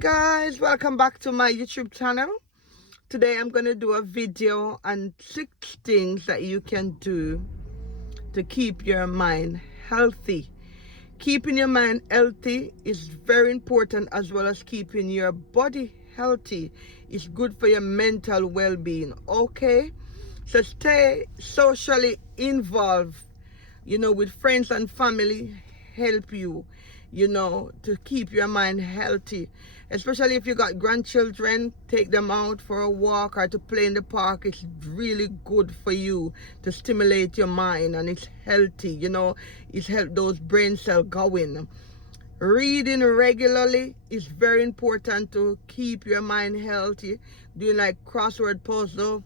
Guys, welcome back to my YouTube channel. Today I'm going to do a video on 6 things that you can do to keep your mind healthy. Keeping your mind healthy is very important, as well as keeping your body healthy. It's good for your mental well-being. Okay, so stay socially involved, with friends and family. Help you, to keep your mind healthy. Especially if you got grandchildren, take them out for a walk or to play in the park. It's really good for you to stimulate your mind, and it's healthy, it's help those brain cells going. Reading regularly is very important to keep your mind healthy. Doing like crossword puzzle,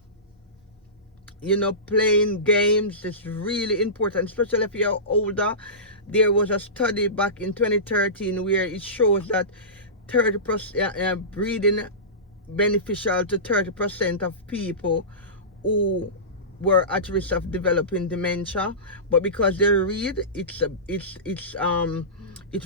playing games is really important, especially if you're older. There was a study back in 2013 where it shows that 30% reading beneficial to 30% of people who were at risk of developing dementia. But because they read, it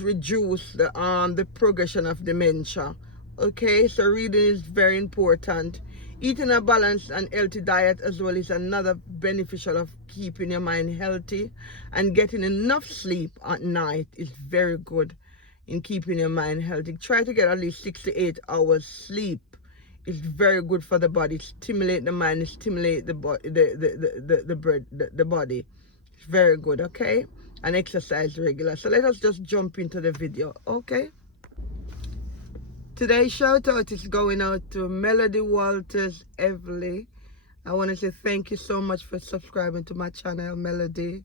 reduces the progression of dementia. Okay, so reading is very important. Eating a balanced and healthy diet as well is another beneficial of keeping your mind healthy. And getting enough sleep at night is very good in keeping your mind healthy. Try to get at least 6 to 8 hours sleep. It's very good for the body. Stimulate the mind, stimulate the body, the body. It's very good, okay? And exercise regular. So let us just jump into the video, okay? Today's shout out is going out to Melody Walters Everly. I want to say thank you so much for subscribing to my channel, Melody.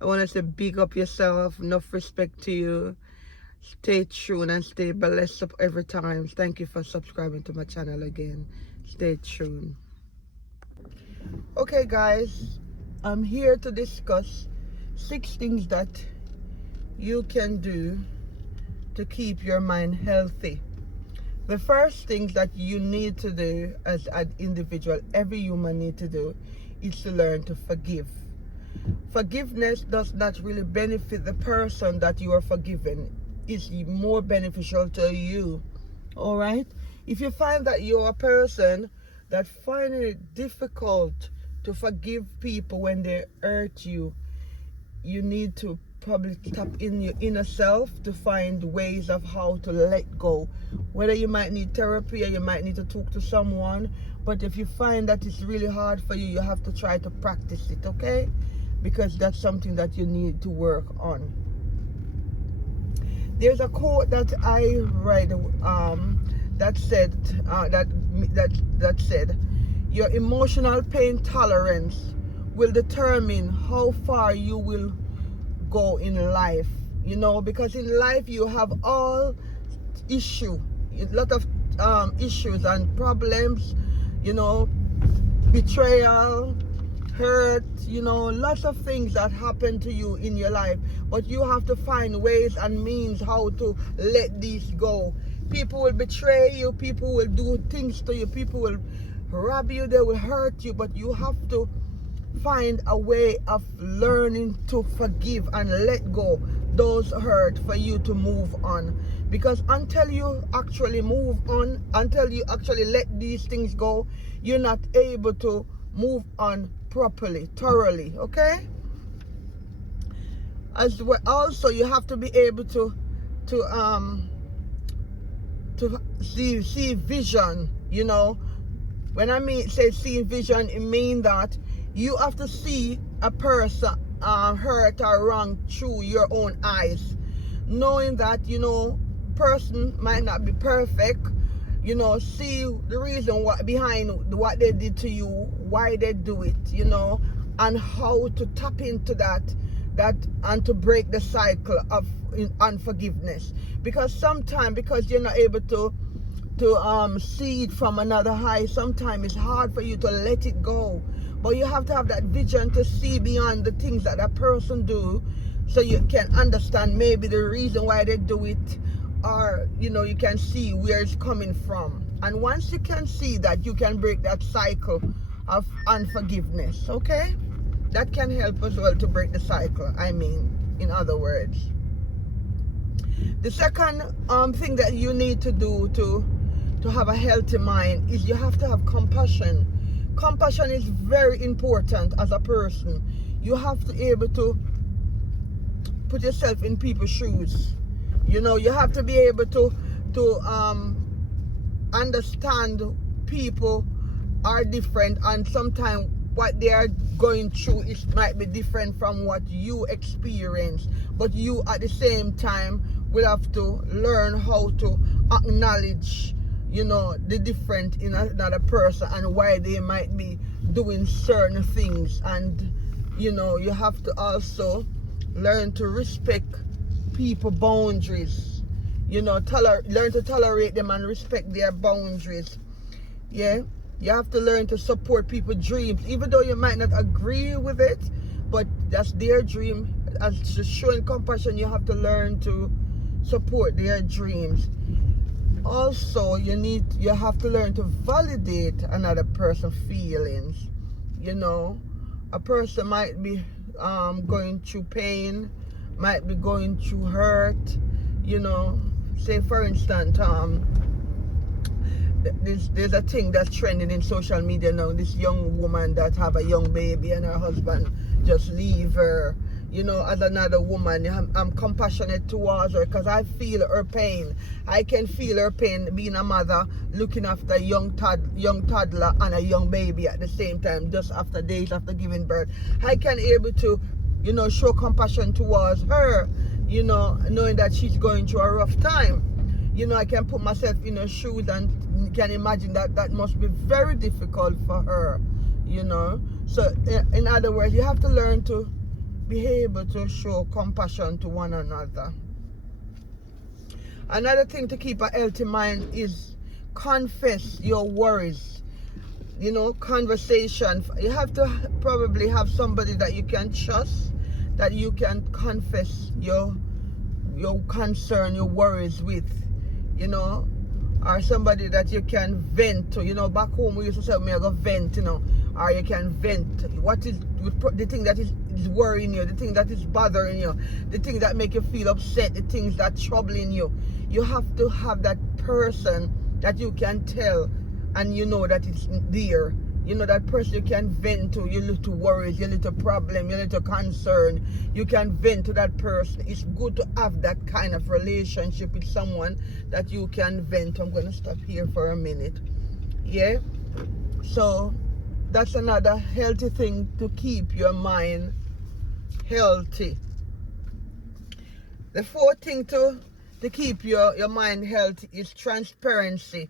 I want to say big up yourself, enough respect to you. Stay tuned and stay blessed up every time. Thank you for subscribing to my channel again. Stay tuned. Okay guys, I'm here to discuss 6 things that you can do to keep your mind healthy. The first thing that you need to do as an individual, every human need to do, is to learn to forgive. Forgiveness does not really benefit the person that you are forgiving. It's more beneficial to you. All right? If you find that you're a person that finds it difficult to forgive people when they hurt you, you need to probably tap in your inner self to find ways of how to let go. Whether you might need therapy or you might need to talk to someone, but if you find that it's really hard for you, you have to try to practice it, okay? Because that's something that you need to work on. There's a quote that I read that said, your emotional pain tolerance will determine how far you will go in life, because in life you have all a lot of issues and problems, betrayal, hurt, lots of things that happen to you in your life, but you have to find ways and means how to let these go. People will betray you, people will do things to you, people will rob you, they will hurt you, but you have to find a way of learning to forgive and let go those hurt for you to move on. Because until you actually move on, until you actually let these things go, you're not able to move on properly, thoroughly, okay? As well, also you have to be able to see vision. When I say see vision, it means that you have to see a person hurt or wrong through your own eyes, knowing that person might not be perfect. See the reason behind what they did to you, why they do it, and how to tap into that and to break the cycle of unforgiveness. Because sometimes, because you're not able to see it from another eye, sometimes it's hard for you to let it go. But you have to have that vision to see beyond the things that a person do, so you can understand maybe the reason why they do it, or you can see where it's coming from. And once you can see that, you can break that cycle of unforgiveness, okay? That can help as well to break the cycle, in other words. The second thing that you need to do to have a healthy mind is you have to have compassion. Compassion is very important as a person. You have to be able to put yourself in people's shoes. You know, you have to be able to understand people are different, and sometimes what they are going through might be different from what you experience, but you at the same time will have to learn how to acknowledge, you know, the different in another person and why they might be doing certain things. And you know, you have to also learn to respect people boundaries, you know, learn to tolerate them and respect their boundaries. Yeah, you have to learn to support people's dreams, even though you might not agree with it, but that's their dream. As just showing compassion, you have to learn to support their dreams. Also, you have to learn to validate another person's feelings. You know, a person might be going through pain, might be going through hurt. You know, say for instance, there's a thing that's trending in social media now. This young woman that have a young baby and her husband just leave her. You know, as another woman, I'm compassionate towards her because I feel her pain. I can feel her pain being a mother, looking after a young toddler and a young baby at the same time, just after days after giving birth. I can able to, you know, show compassion towards her, you know, knowing that she's going through a rough time. You know, I can put myself in her shoes and can imagine that must be very difficult for her, you know. So in other words, you have to learn to be able to show compassion to one another. Another thing to keep a healthy mind is confess your worries. You know, conversation. You have to probably have somebody that you can trust, that you can confess your concern, your worries with, you know, or somebody that you can vent to. You know, back home we used to say, "Me I go vent," you know, or you can vent. What is the thing that is worrying you, the thing that is bothering you, the thing that make you feel upset, the things that troubling you? You have to have that person that you can tell, and you know that it's there. You know, that person you can vent to your little worries, your little problem, your little concern. You can vent to that person. It's good to have that kind of relationship with someone that you can vent. I'm going to stop here for a minute. Yeah? So, that's another healthy thing to keep your mind healthy. The fourth thing to keep your mind healthy is transparency.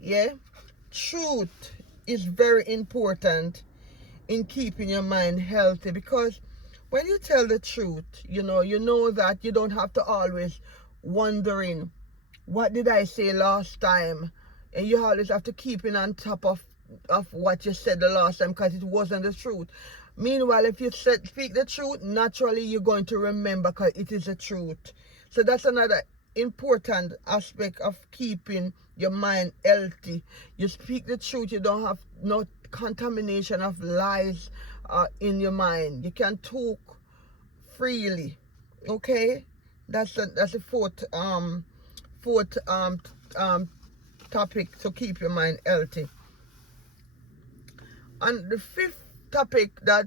Yeah? Truth is very important in keeping your mind healthy, because when you tell the truth, you know that you don't have to always wondering, what did I say last time? And you always have to keep on top of what you said the last time, because it wasn't the truth. Meanwhile, if you speak the truth, naturally you're going to remember, because it is the truth. So that's another important aspect of keeping your mind healthy. You speak the truth. You don't have no contamination of lies in your mind. You can talk freely. Okay, that's the fourth topic to keep your mind healthy. And the fifth topic, that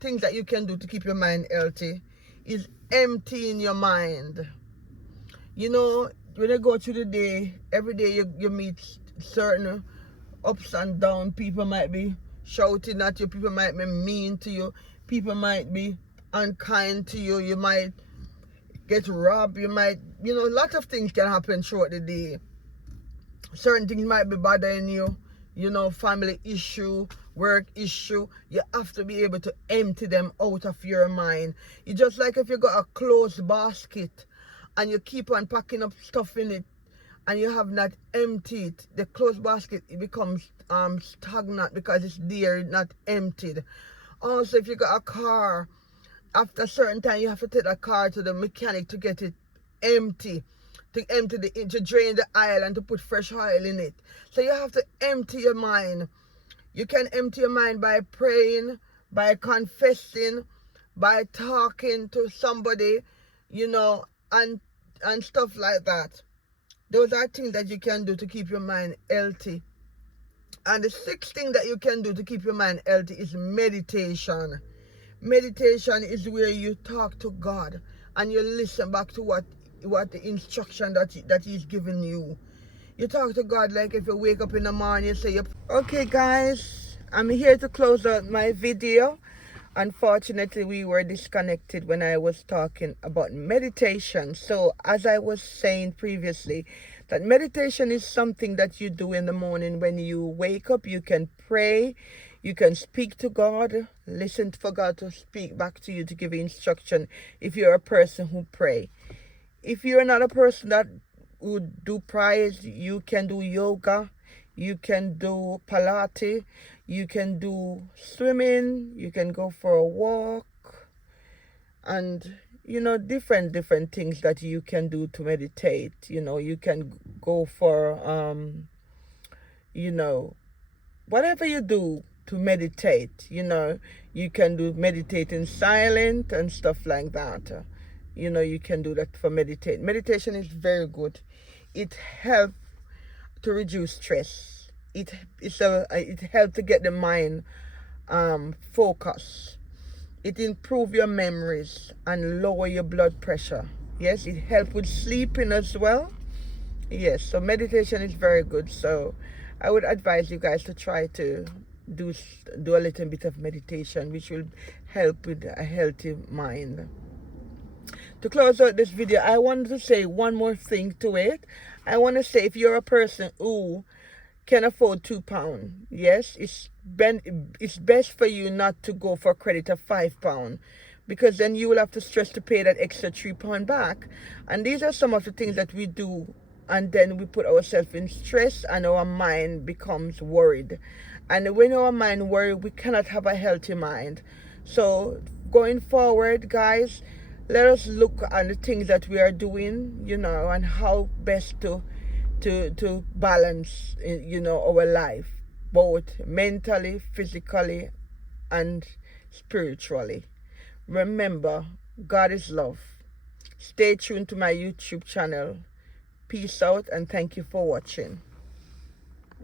things that you can do to keep your mind healthy, is emptying your mind. You know, when you go through the day, every day you meet certain ups and downs. People might be shouting at you, people might be mean to you, people might be unkind to you, you might get robbed, you might, you know, a lot of things can happen throughout the day. Certain things might be bothering you, you know, family issue, work issue. You have to be able to empty them out of your mind. It's just like if you got a closed basket and you keep on packing up stuff in it and you have not emptied the closed basket, it becomes stagnant because it's there, not emptied. Also, if you got a car, after a certain time you have to take the car to the mechanic to get it empty, to drain the oil and to put fresh oil in it. So you have to empty your mind. You can empty your mind by praying, by confessing, by talking to somebody, you know, and and stuff like that. Those are things that you can do to keep your mind healthy. And the sixth thing that you can do to keep your mind healthy is meditation. Meditation is where you talk to God and you listen back to what the instruction that He's giving you. You talk to God like if you wake up in the morning, you say, okay guys, I'm here to close out my video. Unfortunately, we were disconnected when I was talking about meditation. So as I was saying previously, that meditation is something that you do in the morning when you wake up. You can pray, you can speak to God, listen for God to speak back to you, to give you instruction if you're a person who pray. If you're not a person that would do prayers, you can do yoga, you can do Pilates, you can do swimming, you can go for a walk, and different things that you can do to meditate. You can go for whatever you do to meditate. You can do meditating silent and stuff like that. You can do that for meditate. Meditation is very good. It helps to reduce stress. It helps to get the mind focused. It improves your memories and lower your blood pressure. Yes, it helps with sleeping as well. Yes, so meditation is very good. So I would advise you guys to try to do a little bit of meditation, which will help with a healthy mind. To close out this video, I wanted to say one more thing to it. I want to say, if you're a person who can afford £2, yes, it's best for you not to go for credit of £5, because then you will have to stress to pay that extra £3 back. And these are some of the things that we do, and then we put ourselves in stress and our mind becomes worried. And when our mind worried, we cannot have a healthy mind. So going forward, guys, let us look at the things that we are doing, and how best to balance, our life, both mentally, physically, and spiritually. Remember, God is love. Stay tuned to my YouTube channel. Peace out, and thank you for watching.